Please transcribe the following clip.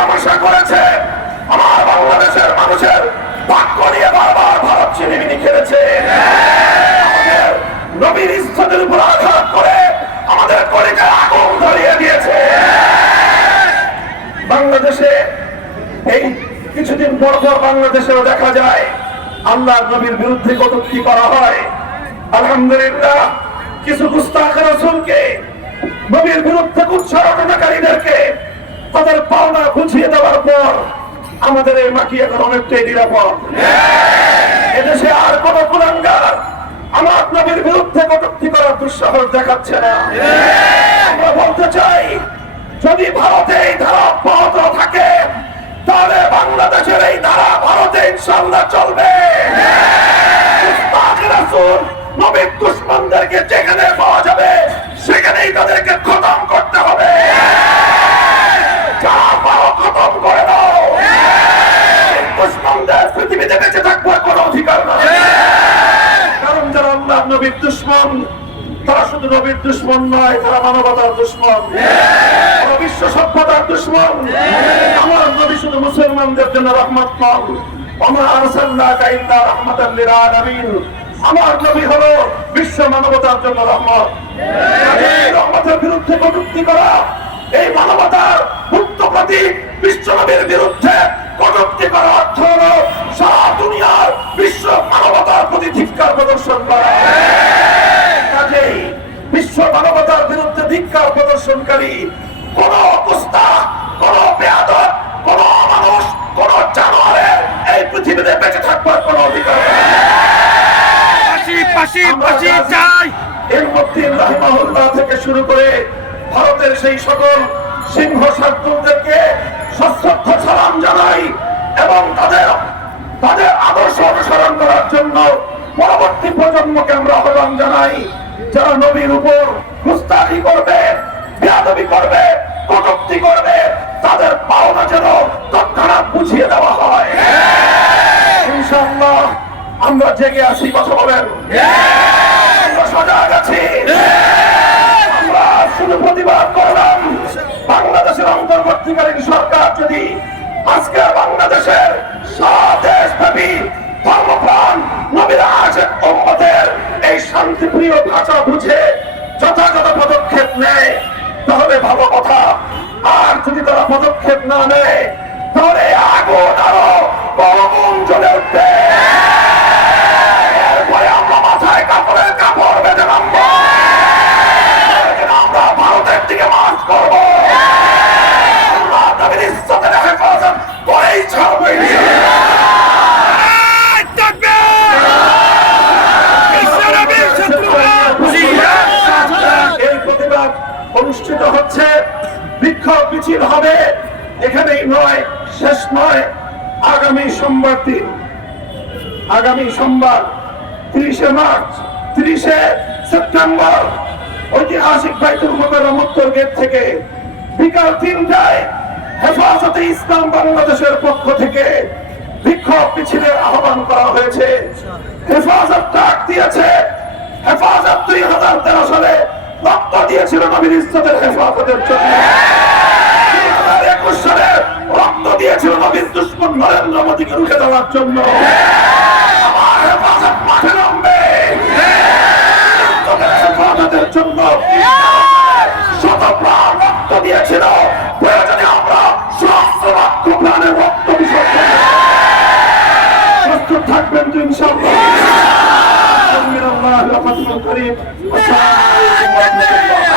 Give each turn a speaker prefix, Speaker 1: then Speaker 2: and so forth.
Speaker 1: তামাশা করেছে। আমার বাংলাদেশের মানুষের ভাগ্য নিয়ে বারবার ভারত চিনিমিনি খেলেছে। নবীর ইজ্জতের উপর আঘাত করে আমাদের কলিকায় আগুন ধরিয়ে দিয়েছে। বাংলাদেশে এই কিছুদিন পর পর বাংলাদেশেও দেখা যায়, আল্লাহ নবীর বিরুদ্ধে কটূক্তি করা হয়। আলহামদুলিল্লাহ, কিছু গুস্তাখ রসুলকে নবীর বিরুদ্ধে উৎসাহকারীদেরকে তাদের পাওনা বুঝিয়ে দেওয়ার পর আমাদের এই মাটি এখন অনেকটাই নিরাপদ। এদেশে আর কোন কুলাঙ্গার আমার নবীর বিরুদ্ধে কটূক্তি করার দুঃসাহস দেখাচ্ছে না। আমরা বলতে চাই, যদি ভারতে এই ধারা অব্যাহত থাকে, তাহলে বাংলাদেশের এই ধারা ভারতে ইনশাল্লাহ চলবে। নবীর দুশ্মনদেরকে যেখানে পৃথিবীতে বেঁচে থাকবার কোনো অধিকার নাই। কারণ যারা আল্লাহ নবীর দুশ্মন তারা শুধু নবীর দুশ্মন নয় তারা মানবতার দুশ্মন। বিশ্ব সভ্যতার দুশ্মন। আমার নবী শুধু মুসলমানদের জন্য রহমত নন। আমার আরসালনাকা ইল্লা রাহমাতাল লিল আলামিন। আমার নবী হলো বিশ্ব মানবতার জন্য রহমত। রহমতের বিরুদ্ধে কটূক্তি করা এই মানবতার মুক্ত প্রতীক বিশ্ব নবীর বিরুদ্ধে কটূক্তি করা অর্থ হলো মানবতার প্রতি ধিক্কার প্রদর্শন করা। কাজেই বিশ্ব মানবতার বিরুদ্ধে ধিক্কার প্রদর্শনকারী কোন মানুষ কোন জানোয়ারের এই পৃথিবীতে বেঁচে থাকবার কোন অধিকার এর মধ্যে রাহিমাহুল্লাহ থেকে শুরু করে ভারতের সেই সকল সিংহ শার্দুলদেরকে প্রজন্মকে আমরা আহ্বান জানাই, যারা নবীর উপর গুস্তাখি করবে, বেয়াদবি করবে, কটুক্তি করবে, তাদের পাওনা যেন তৎক্ষণাৎ বুঝিয়ে দেওয়া হয়। ইনশাআল্লাহ, আমরা জেগে আছি কথা বলেন। আমরা শুধু প্রতিবাদ করলাম, বাংলাদেশের অন্তর্বর্তীকালীন সরকার যদি আজকে এই শান্তিপ্রিয় ভাষা বুঝে বিক্ষোভ মিছিল হবে। এখানেই নয়, শেষ নয়, আগামী সোমবার দিন। আগামী সোমবার, তিরিশে মার্চ, তিরিশে সেপ্টেম্বর, ঐতিহাসিক বাইতুল মোকাররম উত্তর গেট থেকে বিকাল তিনটায় হেফাজতে ইসলাম বাংলাদেশের পক্ষ থেকে বিক্ষোভ মিছিলের আহ্বান করা হয়েছে। হেফাজত ডাক দিয়েছে। হেফাজত দুই হাজার তেরো সালে রক্ত দিয়েছিল নবীর ইজ্জতের হেফাজতের জন্য দুই হাজার একুশ সালে রক্ত দিয়েছিল নবীর দুশ্মন নরেন্দ্র মোদীকে রুখে দেওয়ার জন্য আমার হেফাজত মাঠে নামবে তোদের হেফাজতের জন্য শত প্রাণ রক্ত দিয়েছিল প্রয়োজনে আমরা সহস্র লক্ষ প্রাণের রক্ত বিসর্জন দেব। প্রস্তুত থাকবেন তো ইনশাআল্লাহ من الله لفتح قريب والسلام Thank you.